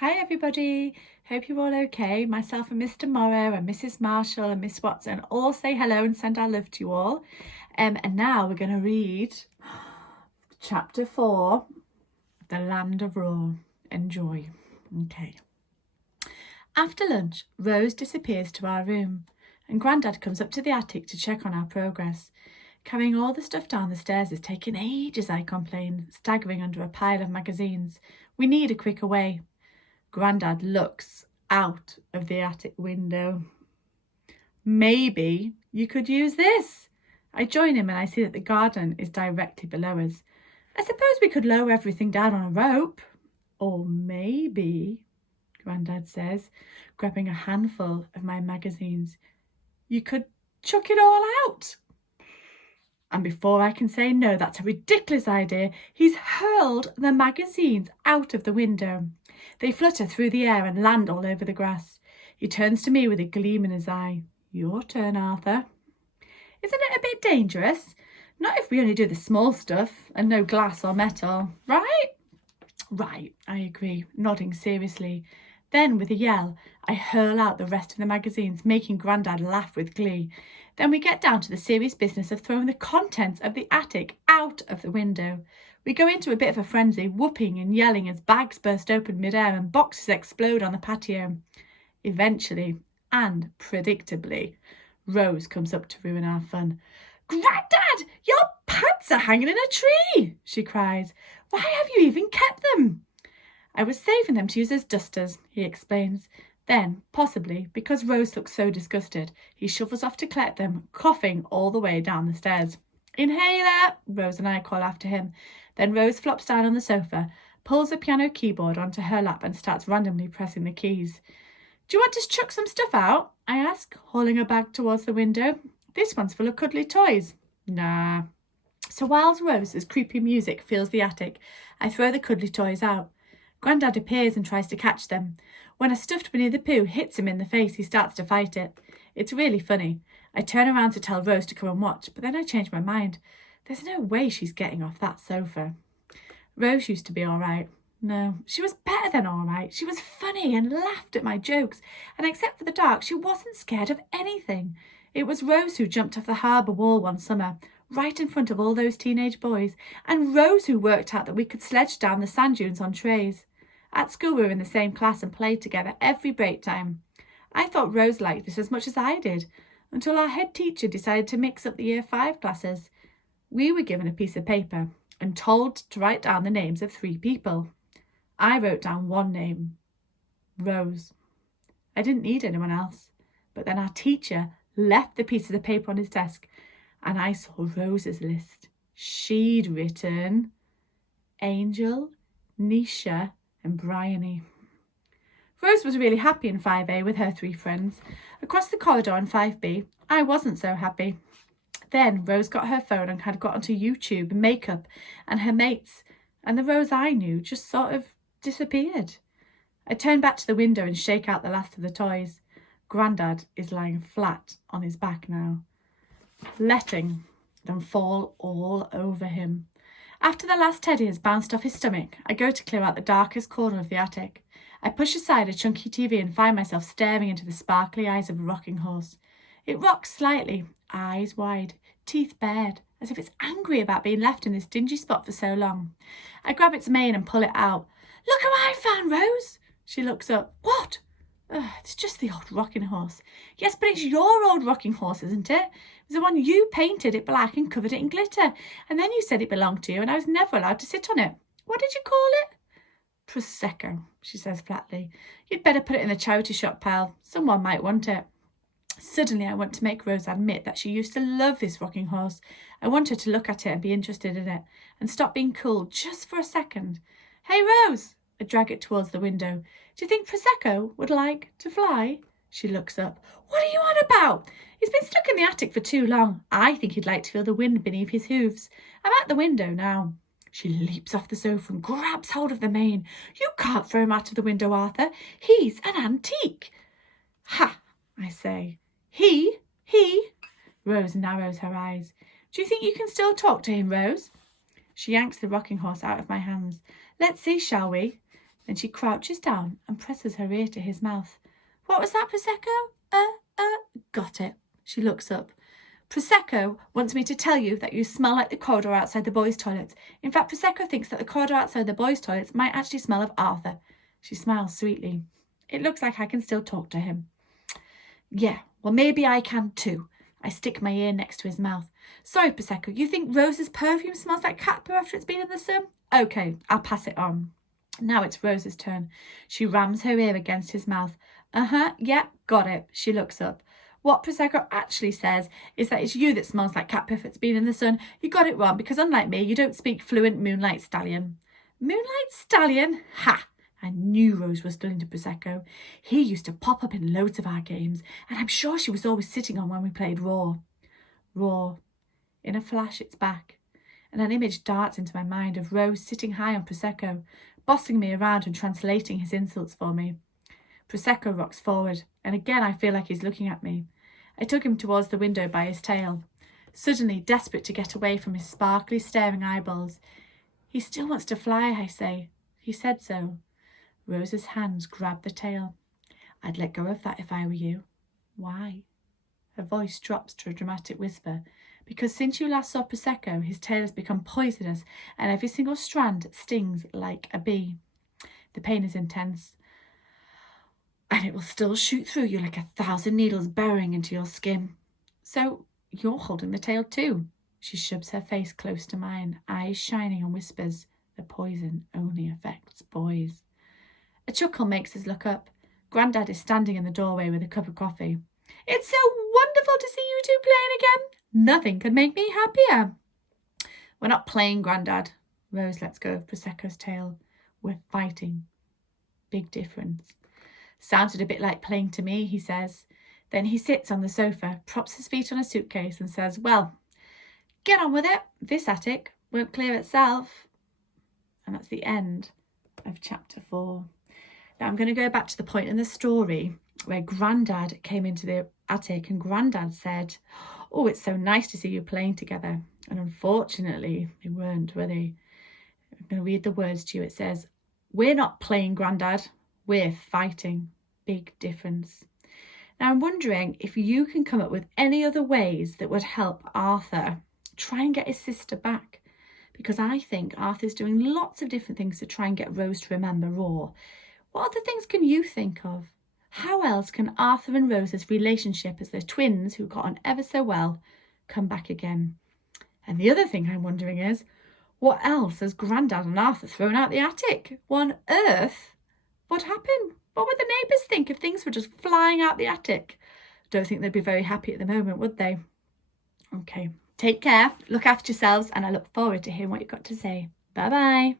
Hi everybody, hope you're all okay. Myself and Mr. Morrow and Mrs. Marshall and Miss Watson all say hello and send our love to you all. And now we're going to read chapter 4, The Land of Roar. Enjoy. Okay. After lunch, Rose disappears to our room and Grandad comes up to the attic to check on our progress. Carrying all the stuff down the stairs is taking ages, I complain, staggering under a pile of magazines. We need a quicker way. Grandad looks out of the attic window. Maybe you could use this. I join him and I see that the garden is directly below us. I suppose we could lower everything down on a rope. Or maybe, Grandad says, grabbing a handful of my magazines, you could chuck it all out. And before I can say no, that's a ridiculous idea, he's hurled the magazines out of the window. They flutter through the air and land all over the grass. He turns to me with a gleam in his eye. Your turn, Arthur. Isn't it a bit dangerous? Not if we only do the small stuff and no glass or metal, right? Right, I agree, nodding seriously. Then, with a yell, I hurl out the rest of the magazines, making Grandad laugh with glee. Then we get down to the serious business of throwing the contents of the attic out of the window. We go into a bit of a frenzy, whooping and yelling as bags burst open mid-air and boxes explode on the patio. Eventually, and predictably, Rose comes up to ruin our fun. Grandad, your pants are hanging in a tree, she cries. Why have you even kept them? I was saving them to use as dusters, he explains. Then, possibly because Rose looks so disgusted, he shuffles off to collect them, coughing all the way down the stairs. Inhaler, Rose and I call after him. Then Rose flops down on the sofa, pulls a piano keyboard onto her lap and starts randomly pressing the keys. Do you want to chuck some stuff out? I ask, hauling a bag towards the window. This one's full of cuddly toys. Nah. So whilst Rose's creepy music fills the attic, I throw the cuddly toys out. Grandad appears and tries to catch them. When a stuffed Winnie the Pooh hits him in the face, he starts to fight it. It's really funny. I turn around to tell Rose to come and watch, but then I change my mind. There's no way she's getting off that sofa. Rose used to be all right. No, she was better than all right. She was funny and laughed at my jokes, and except for the dark, she wasn't scared of anything. It was Rose who jumped off the harbour wall one summer, right in front of all those teenage boys, and Rose who worked out that we could sledge down the sand dunes on trays. At school we were in the same class and played together every break time. I thought Rose liked this as much as I did, until our head teacher decided to mix up the Year 5 classes. We were given a piece of paper and told to write down the names of 3 people. I wrote down one name, Rose. I didn't need anyone else, but then our teacher left the piece of the paper on his desk and I saw Rose's list. She'd written Angel, Nisha and Bryony. Rose was really happy in 5A with her 3 friends. Across the corridor in 5B, I wasn't so happy. Then Rose got her phone and had got onto YouTube and makeup, and her mates, and the Rose I knew just sort of disappeared. I turn back to the window and shake out the last of the toys. Grandad is lying flat on his back now, letting them fall all over him. After the last teddy has bounced off his stomach, I go to clear out the darkest corner of the attic. I push aside a chunky TV and find myself staring into the sparkly eyes of a rocking horse. It rocks slightly, eyes wide, teeth bared, as if it's angry about being left in this dingy spot for so long. I grab its mane and pull it out. Look who I found, Rose! She looks up. What? It's just the old rocking horse. Yes, but it's your old rocking horse, isn't it? It was the one you painted it black and covered it in glitter. And then you said it belonged to you and I was never allowed to sit on it. What did you call it? Prosecco, she says flatly. You'd better put it in the charity shop, pal. Someone might want it. Suddenly I want to make Rose admit that she used to love this rocking horse. I want her to look at it and be interested in it and stop being cool just for a second. Hey, Rose! I drag it towards the window. Do you think Prosecco would like to fly? She looks up. What are you on about? He's been stuck in the attic for too long. I think he'd like to feel the wind beneath his hooves. I'm at the window now. She leaps off the sofa and grabs hold of the mane. You can't throw him out of the window, Arthur. He's an antique. Ha, I say. He? Rose narrows her eyes. Do you think you can still talk to him, Rose? She yanks the rocking horse out of my hands. Let's see, shall we? Then she crouches down and presses her ear to his mouth. What was that, Prosecco? Got it. She looks up. Prosecco wants me to tell you that you smell like the corridor outside the boys' toilets. In fact, Prosecco thinks that the corridor outside the boys' toilets might actually smell of Arthur. She smiles sweetly. It looks like I can still talk to him. Yeah, well, maybe I can too. I stick my ear next to his mouth. Sorry, Prosecco, you think Rose's perfume smells like cat poo after it's been in the sun? Okay, I'll pass it on. Now it's Rose's turn. She rams her ear against his mouth. Yeah, got it. She looks up. What Prosecco actually says is that it's you that smells like cat poo if it's been in the sun. You got it wrong because unlike me, you don't speak fluent Moonlight Stallion. Moonlight Stallion? Ha! I knew Rose was still into Prosecco. He used to pop up in loads of our games, and I'm sure she was always sitting on when we played Raw. Raw. In a flash, it's back, and an image darts into my mind of Rose sitting high on Prosecco, bossing me around and translating his insults for me. Prosecco rocks forward, and again I feel like he's looking at me. I took him towards the window by his tail, suddenly desperate to get away from his sparkly, staring eyeballs. He still wants to fly, I say. He said so. Rose's hands grab the tail. I'd let go of that if I were you. Why? Her voice drops to a dramatic whisper. Because since you last saw Prosecco, his tail has become poisonous, and every single strand stings like a bee. The pain is intense, and it will still shoot through you like 1,000 needles burrowing into your skin. So you're holding the tail too. She shoves her face close to mine, eyes shining, and whispers, the poison only affects boys. A chuckle makes us look up. Grandad is standing in the doorway with a cup of coffee. It's so wonderful to see you two playing again. Nothing could make me happier. We're not playing, Grandad. Rose lets go of Prosecco's tail. We're fighting. Big difference. Sounded a bit like playing to me, he says. Then he sits on the sofa, props his feet on a suitcase and says, well, get on with it. This attic won't clear itself. And that's the end of chapter 4. Now I'm going to go back to the point in the story where Grandad came into the attic and Grandad said, oh, it's so nice to see you playing together. And unfortunately, they weren't, were they? I'm going to read the words to you. It says, we're not playing, Grandad. We're fighting. Big difference. Now I'm wondering if you can come up with any other ways that would help Arthur try and get his sister back. Because I think Arthur's doing lots of different things to try and get Rose to remember Raw. What other things can you think of? How else can Arthur and Rose's relationship as the twins who got on ever so well come back again? And the other thing I'm wondering is, what else has Grandad and Arthur thrown out the attic? What on earth? What happened? What would the neighbours think if things were just flying out the attic? Don't think they'd be very happy at the moment, would they? Okay, take care, look after yourselves, and I look forward to hearing what you've got to say. Bye-bye.